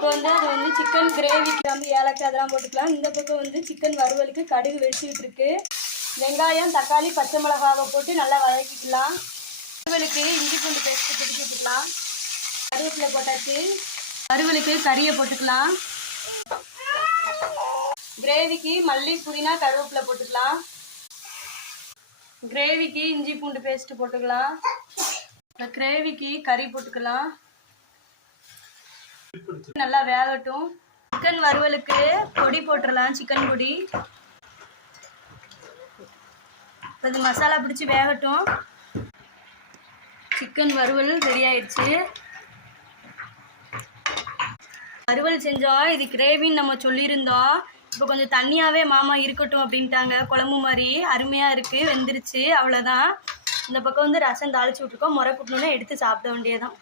இப்போ வந்து அது வந்து சிக்கன் கிரேவிக்கு வந்து ஏலக்காய் அதெல்லாம் போட்டுக்கலாம். இந்த பக்கம் வந்து சிக்கன் வறுவலுக்கு கடுகு வெடிச்சிட்டு இருக்கு. வெங்காயம், தக்காளி, பச்சை மிளகாவை போட்டு நல்லா வதக்கிக்கலாம். வறுவலுக்கு இஞ்சி பூண்டு பேஸ்ட்டு பிடிச்சிக்கலாம். கருவேப்பிலை போட்டாச்சு. வறுவலுக்கு கறியை போட்டுக்கலாம். கிரேவிக்கு மல்லி, புதினா, கருவேப்பிலை போட்டுக்கலாம். கிரேவிக்கு இஞ்சி பூண்டு பேஸ்ட் போட்டுக்கலாம். கிரேவிக்கு கறி போட்டுக்கலாம். நல்லா வேகட்டும். சிக்கன் வறுவலுக்கு பொடி போட்டுடலாம். சிக்கன் பொடி அது மசாலா பிடிச்சி வேகட்டும். சிக்கன் வறுவல் ரெடி ஆயிடுச்சு. வறுவல் செஞ்சோம். இது கிரேவின்னு நம்ம சொல்லியிருந்தோம். இப்போ கொஞ்சம் தண்ணியாகவே மாமா இருக்கட்டும் அப்படின்ட்டாங்க. குழம்பு மாதிரி அருமையாக இருக்குது. வெந்துருச்சு. அவ்வளோதான். இந்த பக்கம் வந்து ரசம் தாளிச்சு விட்ருக்கோம். முறை கூட்டணுன்னா எடுத்து சாப்பிட வேண்டியதான்.